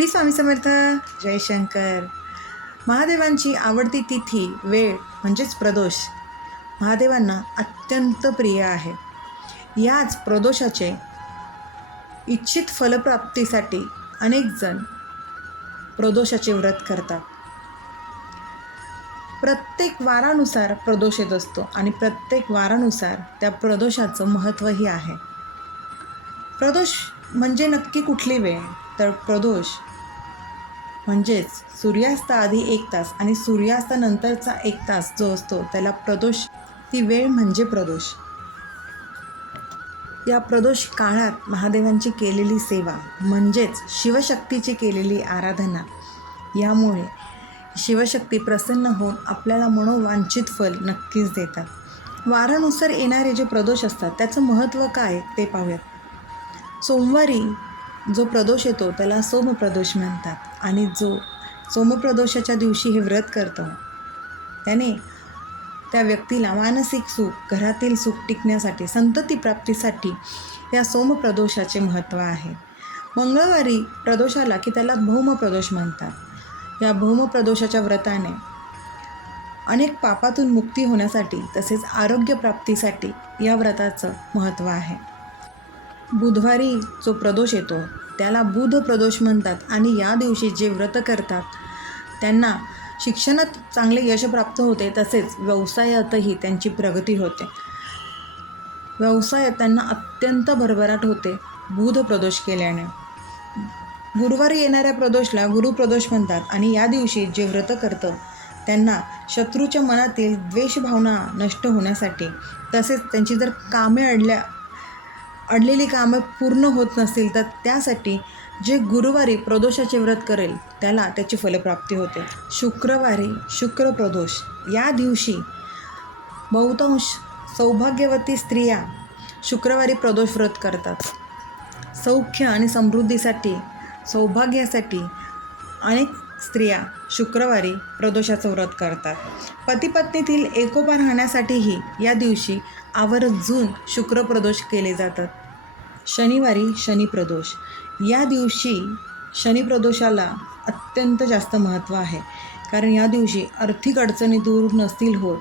श्री स्वामी समर्थ जयशंकर. महादेवांची आवडती तिथी वेळ म्हणजेच प्रदोष. महादेवांना अत्यंत प्रिय आहे. याच प्रदोषाचे इच्छित फलप्राप्तीसाठी अनेकजण प्रदोषाचे व्रत करतात. प्रत्येक वारानुसार प्रदोष येत असतो आणि प्रत्येक वारानुसार त्या प्रदोषाचं महत्त्वही आहे. प्रदोष म्हणजे नक्की कुठली वेळ? तर प्रदोष म्हणजेच सूर्यास्ताआधी एक तास आणि सूर्यास्तानंतरचा एक तास जो असतो त्याला प्रदोष ती वेळ म्हणजे प्रदोष. या प्रदोष काळात महादेवांची केलेली सेवा म्हणजेच शिवशक्तीची केलेली आराधना यामुळे शिवशक्ती प्रसन्न होऊन आपल्याला मनोवांछित फल नक्कीच देतात. वारानुसार येणारे जे प्रदोष असतात त्याचं महत्त्व काय ते पाहूयात. सोमवारी जो प्रदोष येतो त्याला सोमप्रदोष म्हणतात. आणि जो सोमप्रदोषाच्या दिवशी हे व्रत करतो त्याने त्या व्यक्तीला मानसिक सुख घरातील सुख टिकण्यासाठी संतती प्राप्तीसाठी या सोमप्रदोषाचे महत्त्व आहे. मंगळवारी प्रदोषाला की त्याला भौमप्रदोष म्हणतात. या भौमप्रदोषाच्या व्रताने अनेक पापातून मुक्ती होण्यासाठी तसेच आरोग्यप्राप्तीसाठी या व्रताचं महत्त्व आहे. बुधवारी जो प्रदोष येतो त्याला बुध प्रदोष म्हणतात आणि या दिवशी जे व्रत करतात त्यांना शिक्षणात चांगले यश प्राप्त होते तसेच व्यवसायातही त्यांची प्रगती होते. व्यवसायात त्यांना अत्यंत भरभराट होते बुध प्रदोष केल्याने. गुरुवारी येणाऱ्या प्रदोषला गुरुप्रदोष म्हणतात आणि या दिवशी जे व्रत करतं त्यांना शत्रूच्या मनातील द्वेषभावना नष्ट होण्यासाठी तसेच त्यांची जर कामे अडल्या अडलेली कामं पूर्ण होत नसतील तर त्यासाठी जे गुरुवारी प्रदोषाचे व्रत करेल त्याला त्याची फलप्राप्ती होते. शुक्रवारी शुक्र प्रदोष. या दिवशी बहुतांश सौभाग्यवती स्त्रिया शुक्रवारी प्रदोष व्रत करतात. सौख्य आणि समृद्धीसाठी सौभाग्यासाठी अनेक स्त्रिया शुक्रवारी प्रदोषाचं व्रत करतात. पतीपत्नीतील एकोपा राहण्यासाठीही या दिवशी आवर्जून शुक्रप्रदोष केले जातात. शनिवारी शनिप्रदोष या दिवशी शनिप्रदोषाला अत्यंत जास्त महत्त्व आहे. कारण या दिवशी आर्थिक अडचणी दूर नसतील होत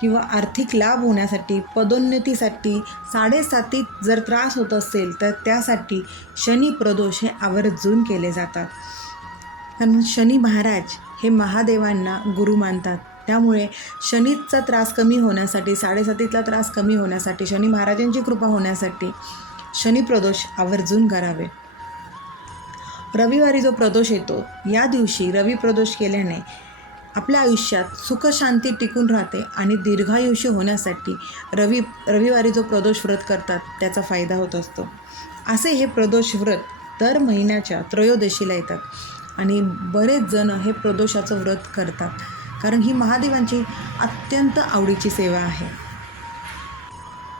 किंवा आर्थिक लाभ होण्यासाठी पदोन्नतीसाठी साडेसातीत जर त्रास होत असेल तर त्यासाठी शनी प्रदोष हे आवर्जून केले जातात. कारण शनी महाराज हे महादेवांना गुरु मानतात. त्यामुळे शनीचा त्रास कमी होण्यासाठी साडेसातीतला त्रास कमी होण्यासाठी शनी महाराजांची कृपा होण्यासाठी शनी प्रदोष आवर्जून करावे. रविवारी जो प्रदोष येतो या दिवशी रवी प्रदोष केल्याने आपल्या आयुष्यात सुखशांती टिकून राहते आणि दीर्घायुष्य होण्यासाठी रवी रविवारी जो प्रदोष व्रत करतात त्याचा फायदा होत असतो. असे हे प्रदोष व्रत दर महिन्याच्या त्रयोदशीला येतात. आणि बरेच जण हे प्रदोषाचं व्रत करतात. कारण ही महादेवांची अत्यंत आवडीची सेवा आहे.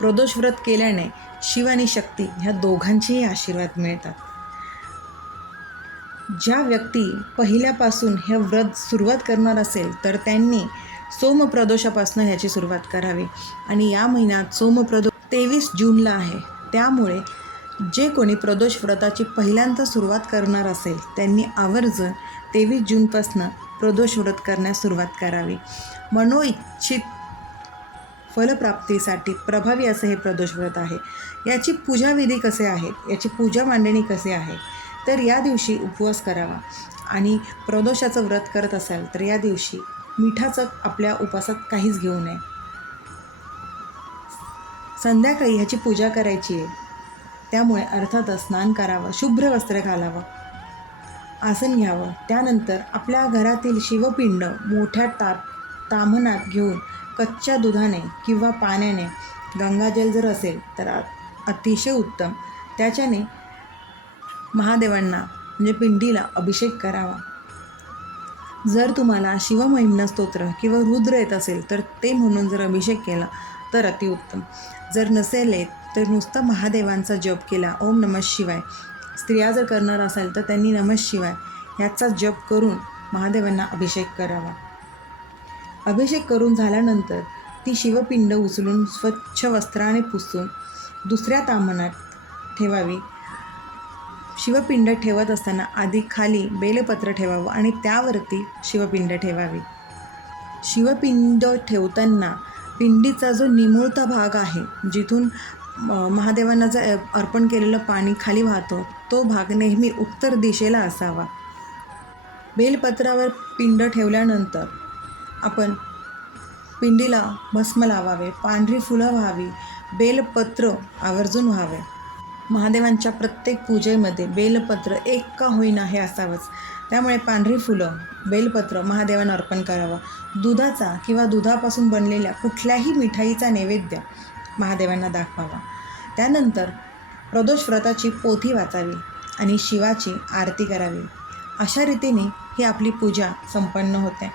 प्रदोष व्रत केल्याने शिव आणि शक्ती ह्या दोघांचेही आशीर्वाद मिळतात. ज्या व्यक्ती पहिल्यापासून हे व्रत सुरुवात करणार असेल तर त्यांनी सोमप्रदोषापासून ह्याची सुरुवात करावी. आणि या महिन्यात सोमप्रदोष तेवीस जूनला आहे. त्यामुळे जे कोणी प्रदोष व्रताची पहिल्यांदा सुरुवात करणार असेल त्यांनी आवर्जून तेवीस जूनपासनं प्रदोष व्रत करण्यास सुरुवात करावी. मनोइच्छित फलप्राप्तीसाठी प्रभावी असं हे प्रदोष व्रत आहे. याची पूजाविधी कसे आहेत? याची पूजा मांडणी कसे आहे? तर या दिवशी उपवास करावा. आणि प्रदोषाचं व्रत करत असाल तर या दिवशी मिठाचं आपल्या उपासात काहीच घेऊ नये. संध्याकाळी ह्याची पूजा करायची आहे. त्यामुळे अर्थातच स्नान करावं शुभ्र वस्त्र घालावं. आसन घ्यावं. त्यानंतर आपल्या घरातील शिवपिंड मोठ्या ताप तामनात घेऊन कच्च्या दुधाने किंवा पाण्याने गंगाजल जर असेल तर अतिशय उत्तम. त्याच्याने महादेवांना म्हणजे पिंडीला अभिषेक करावा. जर तुम्हाला शिवमहिम्न स्तोत्र किंवा रुद्र येत असेल तर ते म्हणून जर अभिषेक केला तर अतिउत्तम जर नसेल येत तर नुसतं महादेवांचा जप केला ओम नमः शिवाय. स्त्रिया जर करणार असाल तर त्यांनी नमः शिवाय ह्याचा जप करून महादेवांना अभिषेक करावा. अभिषेक करून झाल्यानंतर ती शिवपिंड उचलून स्वच्छ वस्त्राने पुसून दुसऱ्या तामणात ठेवावी. शिवपिंड ठेवत असताना आधी खाली बेलपत्र ठेवावं आणि त्यावरती शिवपिंड ठेवावी. शिवपिंड ठेवताना पिंडीचा जो निमुळता भाग आहे जिथून महादेवांना जे अर्पण केलेलं पाणी खाली वाहतो. तो भाग नेहमी उत्तर दिशेला असावा. बेलपत्रावर पिंड ठेवल्यानंतर आपण पिंडीला भस्म लावावे. पांढरी फुलं व्हावी. बेलपत्र आवर्जून व्हावे. महादेवांच्या प्रत्येक पूजेमध्ये बेलपत्र एक का होईना हे असावंच. त्यामुळे पांढरी फुलं बेलपत्र महादेवांना अर्पण करावं. दुधाचा किंवा दुधापासून बनलेल्या कुठल्याही मिठाईचा नैवेद्य महादेवांना दाखवावा. त्यानंतर प्रदोष व्रताची पोथी वाचावी आणि शिवाची आरती करावी. अशा रीतीने ही आपली पूजा संपन्न होते.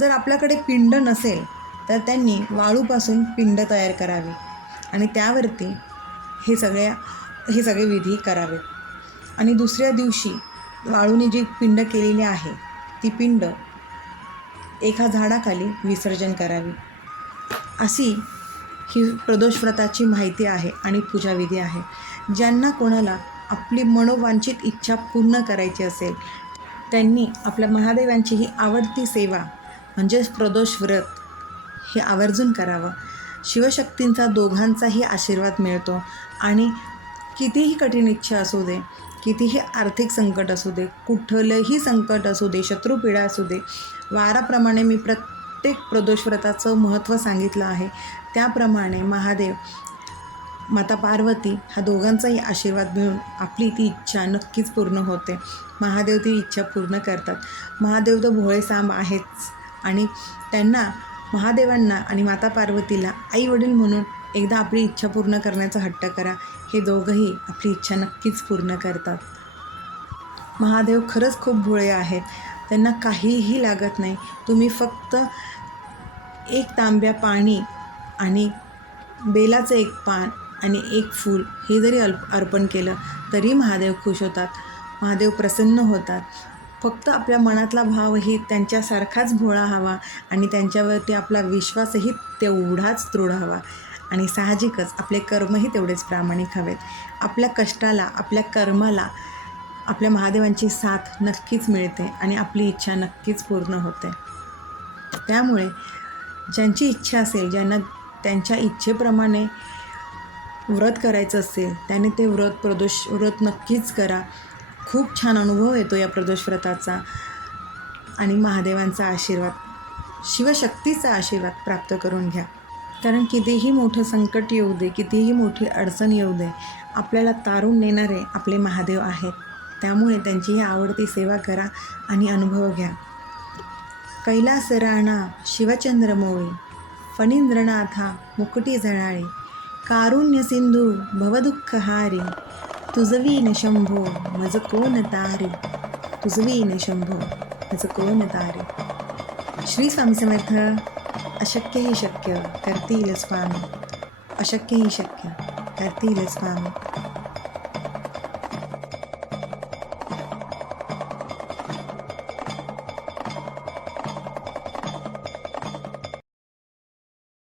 जर आपल्याकडे पिंड नसेल तर त्यांनी वाळूपासून पिंड तयार करावी आणि त्यावरती हे सगळ्या हे सगळे विधी करावे. आणि दुसऱ्या दिवशी वाळूने जी पिंड केलेली आहे ती पिंड एका झाडाखाली विसर्जन करावी. अशी ही प्रदोष व्रताची माहिती आहे आणि पूजाविधी आहे. ज्यांना कोणाला आपली मनोवांछित इच्छा पूर्ण करायची असेल त्यांनी आपल्या महादेवांची ही आवडती सेवा म्हणजेच प्रदोष व्रत हे आवर्जून करावं. शिवशक्तींचा दोघांचाही आशीर्वाद मिळतो. आणि कितीही कठीण इच्छा असू दे कितीही आर्थिक संकट असू दे कुठलंही संकट असू दे शत्रुपीडा असू दे वाराप्रमाणे मी प्रत्येक प्रदोष व्रताचं महत्त्व सांगितलं आहे. त्याप्रमाणे महादेव माता पार्वती हा दोघांचाही आशीर्वाद मिळून आपली ती इच्छा नक्कीच पूर्ण होते. महादेव ती इच्छा पूर्ण करतात. महादेव तर भोळे सांब आहेच आणि त्यांना महादेवांना आणि माता पार्वतीला आई वडील म्हणून एकदा आपली इच्छा पूर्ण करण्याचा हट्ट करा. हे दोघंही आपली इच्छा नक्कीच पूर्ण करतात. महादेव खरंच खूप भोळे आहेत. त्यांना काहीही लागत नाही. तुम्ही फक्त एक तांब्या पाणी आणि बेलाचं एक पान आणि एक फूल हे जरी अल्प अर्पण केलं तरी महादेव खुश होतात. महादेव प्रसन्न होतात. फक्त आपल्या मनातला भावही त्यांच्यासारखाच भोळा हवा आणि त्यांच्यावरती आपला विश्वासही तेवढाच दृढ हवा. आणि साहजिकच आपले कर्मही तेवढेच प्रामाणिक हवेत. आपल्या कष्टाला आपल्या कर्माला आपल्या महादेवांची साथ नक्कीच मिळते आणि आपली इच्छा नक्कीच पूर्ण होते. त्यामुळे ज्यांची इच्छा असेल ज्यांना त्यांच्या इच्छेप्रमाणे व्रत करायचं असेल त्याने ते व्रत प्रदोष व्रत नक्कीच करा. खूप छान अनुभव येतो या प्रदोष व्रताचा आणि महादेवांचा आशीर्वाद शिवशक्तीचा आशीर्वाद प्राप्त करून घ्या. कारण कितीही मोठं संकट येऊ दे कितीही मोठी अडचण येऊ दे आपल्याला तारून नेणारे आपले महादेव आहेत. त्यामुळे त्यांची ही आवडती सेवा करा आणि अनुभव घ्या. कैलास राणा शिवचंद्र मोळी फणींद्रनाथा मुकुटी झळाळे कारुण्य सिंधू भवदुःखहारी तुझवीन शंभो मज कोण तारी तुझवीन शंभो मज कोण तारी. श्री स्वामी समर्थ अशक्य ही शक्य करतील स्वामी. अशक्य ही शक्य करतील स्वामी.